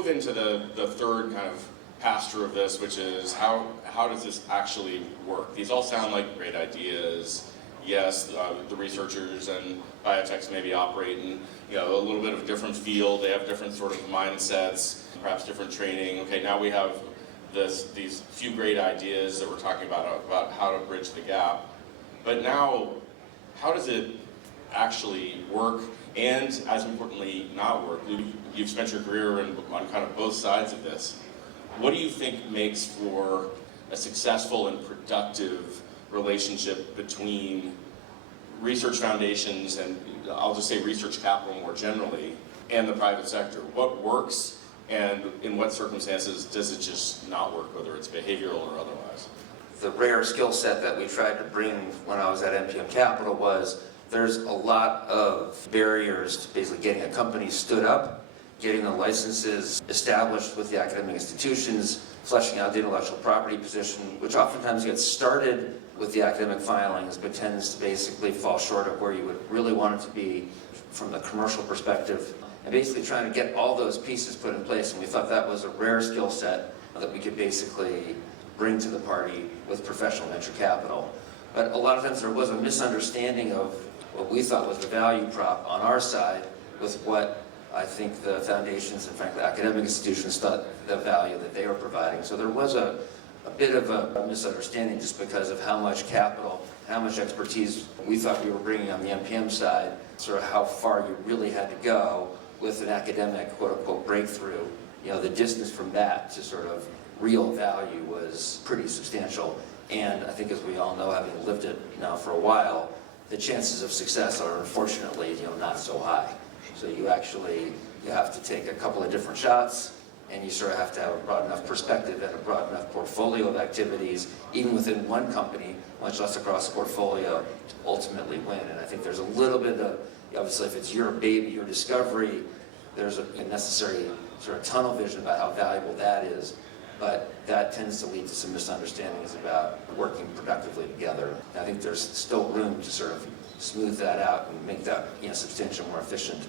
move into the third kind of pasture of this, which is how does this actually work? These all sound like great ideas. Yes, the researchers and biotechs maybe operate in a little bit of a different field. They have different sort of mindsets, perhaps different training. Okay, now we have these few great ideas that we're talking about how to bridge the gap. But now, how does it actually work? And as importantly, not work? You've spent your career on kind of both sides of this. What do you think makes for a successful and productive relationship between research foundations and, I'll just say, research capital more generally, and the private sector? What works, and in what circumstances does it just not work, whether it's behavioral or otherwise? The rare skill set that we tried to bring when I was at NPM Capital was there's a lot of barriers to basically getting a company stood up, getting the licenses established with the academic institutions, fleshing out the intellectual property position, which oftentimes gets started with the academic filings, but tends to basically fall short of where you would really want it to be from the commercial perspective, and basically trying to get all those pieces put in place. And we thought that was a rare skill set that we could basically bring to the party with professional venture capital. But a lot of times there was a misunderstanding of what we thought was the value prop on our side with what I think the foundations and frankly academic institutions thought the value that they were providing. So there was a bit of a misunderstanding just because of how much capital, how much expertise we thought we were bringing on the NPM side, sort of how far you really had to go with an academic quote-unquote breakthrough. The distance from that to sort of real value was pretty substantial. And I think, as we all know, having lived it now for a while, the chances of success are unfortunately not so high. So you have to take a couple of different shots, and you sort of have to have a broad enough perspective and a broad enough portfolio of activities, even within one company, much less across a portfolio, to ultimately win. And I think there's a little bit of, obviously if it's your baby, your discovery, there's a necessary sort of tunnel vision about how valuable that is, but that tends to lead to some misunderstandings about working productively together. And I think there's still room to sort of smooth that out and make that substantially more efficient.